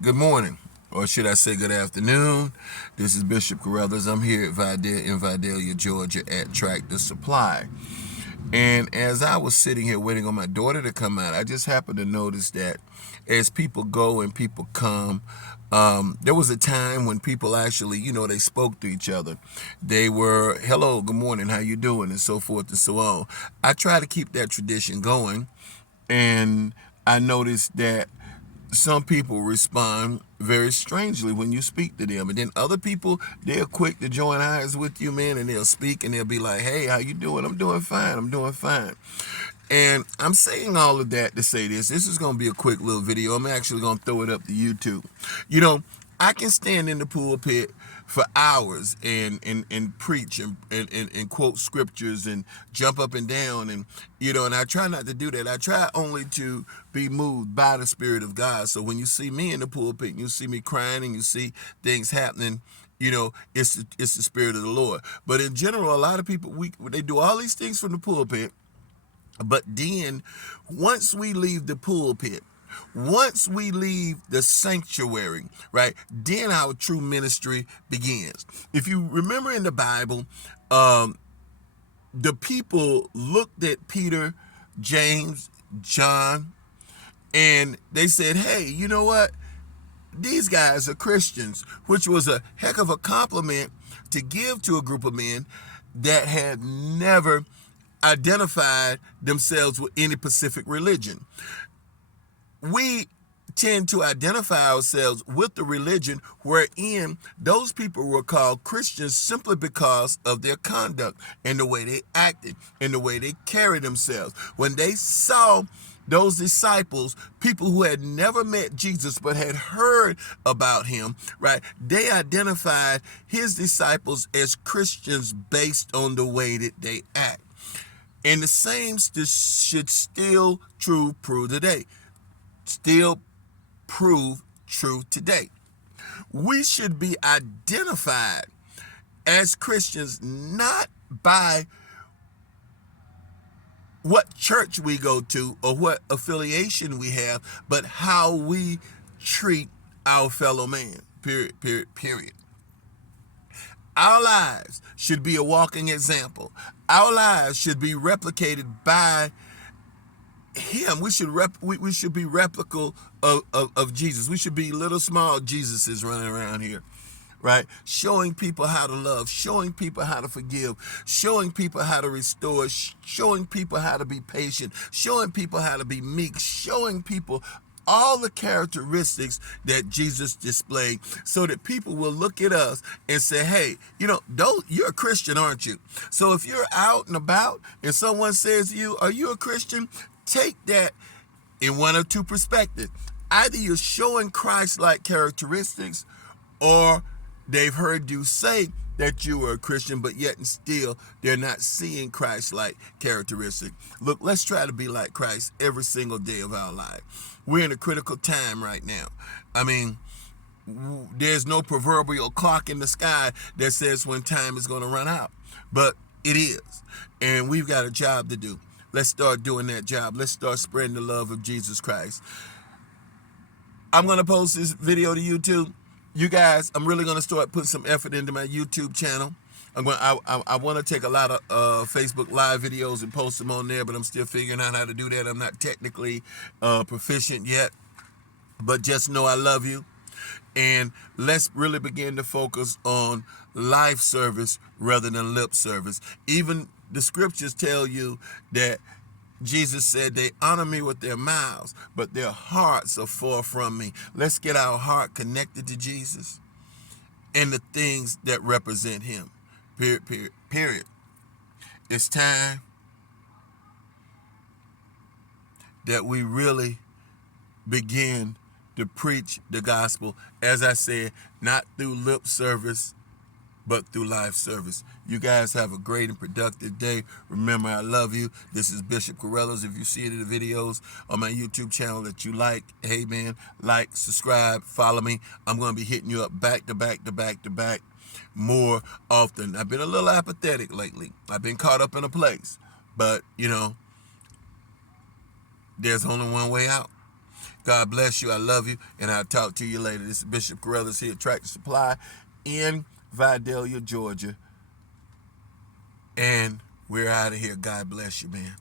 Good morning, or should I say good afternoon. This is Bishop Carruthers. I'm here at in Vidalia, Georgia at Tractor Supply. And as I was sitting here waiting on my daughter to come out, I just happened to notice that as people go and people come, there was a time when people actually, they spoke to each other. They were, hello, good morning, how you doing, and so forth and so on. I try to keep that tradition going, and I noticed that some people respond very strangely when you speak to them, and then other people, they're quick to join eyes with you, man, and they'll speak and they'll be like, hey, how you doing? I'm doing fine. I'm doing fine. And I'm saying all of that to say this is going to be a quick little video. I'm actually going to throw it up to YouTube. you know I can stand in the pulpit for hours and preach and quote scriptures and jump up and down, and I try not to do that. I try only to be moved by the Spirit of God. So when you see me in the pulpit and you see me crying and you see things happening, it's the Spirit of the Lord. But in general, a lot of people, they do all these things from the pulpit, but then once we leave the pulpit, once we leave the sanctuary, right, then our true ministry begins. If you remember in the Bible, the people looked at Peter, James, John, and they said, hey, you know what? These guys are Christians, which was a heck of a compliment to give to a group of men that had never identified themselves with any specific religion. We tend to identify ourselves with the religion wherein those people were called Christians simply because of their conduct and the way they acted and the way they carried themselves. When they saw those disciples, people who had never met Jesus but had heard about him, right? They identified his disciples as Christians based on the way that they act. And the same should still prove today. Still prove true today. We should be identified as Christians not by what church we go to or what affiliation we have, but how we treat our fellow man. Period. Our lives should be a walking example. Our lives should be replicated by him. We should be replica of Jesus. We should be little small Jesuses running around here, right? Showing people how to love, showing people how to forgive, showing people how to restore, showing people how to be patient, showing people how to be meek, showing people all the characteristics that Jesus displayed, so that people will look at us and say, hey, you're a Christian, aren't you? So if you're out and about and someone says to you, are you a Christian? Take that in one or two perspectives. Either you're showing Christ-like characteristics, or they've heard you say that you are a Christian, but yet and still they're not seeing Christ-like characteristics. Look, let's try to be like Christ every single day of our life. We're in a critical time right now. I mean, there's no proverbial clock in the sky that says when time is going to run out, but it is, and we've got a job to do. Let's start doing that job. Let's start spreading the love of Jesus Christ. I'm going to post this video to YouTube. You guys, I'm really going to start putting some effort into my YouTube channel. I want to take a lot of Facebook Live videos and post them on there, but I'm still figuring out how to do that. I'm not technically proficient yet, but just know I love you. And let's really begin to focus on life service rather than lip service. Even the scriptures tell you that Jesus said they honor me with their mouths, but their hearts are far from me. Let's get our heart connected to Jesus and the things that represent him. Period. It's time that we really begin to preach the gospel, as I said, not through lip service, but through life service. You guys have a great and productive day. Remember, I love you. This is Bishop Carruthers. If you see any of the videos on my YouTube channel that you like, hey man, like, subscribe, follow me. I'm going to be hitting you up back to back more often. I've been a little apathetic lately. I've been caught up in a place, but there's only one way out. God bless you. I love you, and I'll talk to you later. This is Bishop Carruthers here at Tractor Supply in Vidalia, Georgia. And we're out of here. God bless you, man.